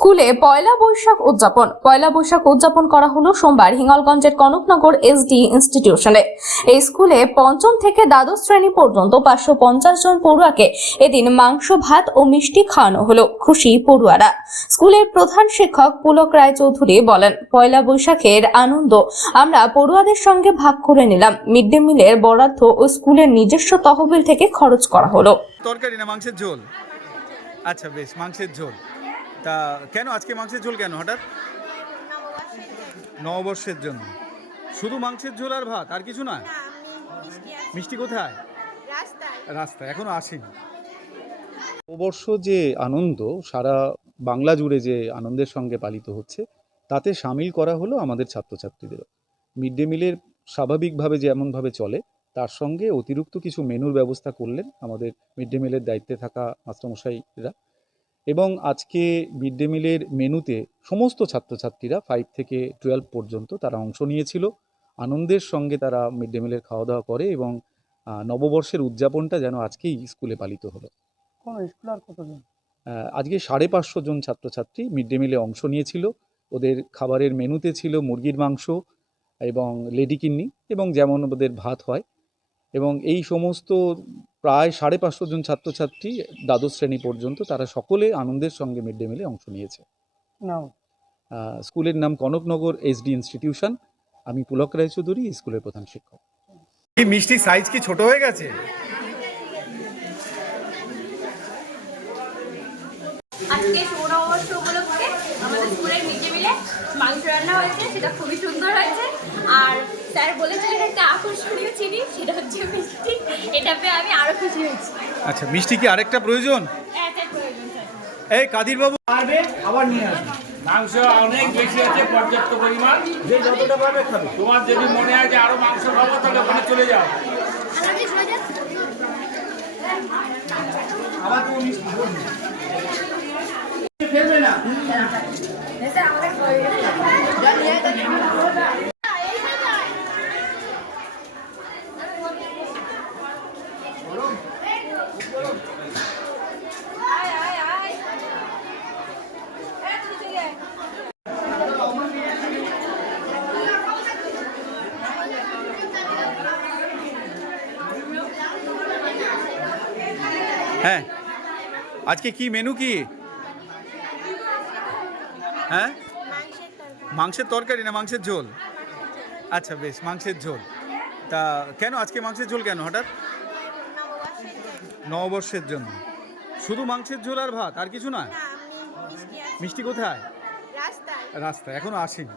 স্কুলে পয়লা বৈশাখ উদযাপন। পয়লা বৈশাখ উদযাপন করা হলো সোমবার হিঙ্গলগঞ্জের কনকনগর এসডি ইনস্টিটিউশনে। এই স্কুলে পঞ্চম থেকে দ্বাদশ শ্রেণি পর্যন্ত পাঁচশো পঞ্চাশ জন পড়ুয়াকে এদিন মাংস, ভাত ও মিষ্টি খাওয়ানো হলো খুশি পড়ুয়ারা। স্কুলের প্রধান শিক্ষক পুলক রায়চৌধুরী বলেন, পয়লা বৈশাখের আনন্দ আমরা পড়ুয়াদের সঙ্গে ভাগ করে নিলাম। মিড ডে মিলের বরাদ্দ ও স্কুলের নিজস্ব তহবিল থেকে খরচ করা হলো। তরকারি না মাংসের ঝোল? আচ্ছা বেশ, মাংসের ঝোল। তা কেন আজকে মাংসের ঝোল কেন হঠাৎ? নববর্ষের জন্য। শুধু মাংসের ঝোল আর ভাত আর কিছু না না মিষ্টি কোথায়? রাস্তায়। রাস্তা এখনও আসেনি। নববর্ষ যে আনন্দ সারা বাংলা জুড়ে যে আনন্দের সঙ্গে পালিত হচ্ছে তাতে সামিল করা হলো আমাদের ছাত্রছাত্রীদেরও। মিড ডে মিলের স্বাভাবিকভাবে যেমনভাবে চলে তার সঙ্গে অতিরিক্ত কিছু মেনুর ব্যবস্থা করলেন আমাদের মিড ডে মিলের দায়িত্বে থাকা মাস্টারমশাইরা। এবং আজকে মিড ডে মিলের মেনুতে সমস্ত ছাত্রছাত্রীরা ফাইভ থেকে টুয়েলভ পর্যন্ত তারা অংশ নিয়েছিল। আনন্দের সঙ্গে তারা মিড ডে মিলের খাওয়া দাওয়া করে এবং নববর্ষের উদযাপনটা যেন আজকেই স্কুলে পালিত হলো। কোন স্কুল আর কতজন? আজকে সাড়ে পাঁচশো জন ছাত্রছাত্রী মিড ডে মিলে অংশ নিয়েছিল। ওদের খাবারের মেনুতে ছিল মুরগির মাংস এবং লেডি কিন্নি এবং যেমন ওদের ভাত হয় এবং এই সমস্ত প্রায় সাড়ে পাঁচশো জন ছাত্রছাত্রী দ্বাদশ শ্রেণি পর্যন্ত তারা সকলে আনন্দের সঙ্গে মিড ডে মিলে অংশ নিয়েছে। নাও। স্কুলের নাম কনকনগর এসডি ইনস্টিটিউশন। আমি পুলক রায়চৌধুরী স্কুলের প্রধান শিক্ষক। এই মিষ্টির সাইজ কি ছোট হয়ে গেছে? আজকে সৌরবর্ষ উপলক্ষে আমাদের স্কুলের মিড ডে মিলে মাংস রান্না হয়েছে সেটা খুবই সুন্দর হয়েছে। আর স্যার বলেছিলেন একটা আকর্ষণীয় চিনি সেটা হচ্ছে মিষ্টি। এটা পেয়ে আমি আরও খুশি হয়েছি। আচ্ছা মিষ্টি কি আরেকটা প্রয়োজন? স্যার। এই কাদির বাবু পারবে আবার নিয়ে আসবে। মাংস অনেক বেশি আছে পর্যাপ্ত পরিমাণ। যে যতটা পারবে খাবে। তোমার যদি মনে হয় যে আরও মাংস খাব তাহলে ওখানে চলে যাও। আবার তুমি মিষ্টি ফেলবে না। হ্যাঁ। আজকে কি মেনু কি? হ্যাঁ? মাংসের তরকারি না মাংসের ঝোল? আচ্ছা বেশ, মাংসের ঝোল। তা কেন আজকে মাংসের ঝোল কেন হঠাৎ? নববর্ষের জন্য। শুধু মাংসের ঝোল আর ভাত আর কিছু না মিষ্টি কোথায়? রাস্তায়। রাস্তা এখনও আসেনি।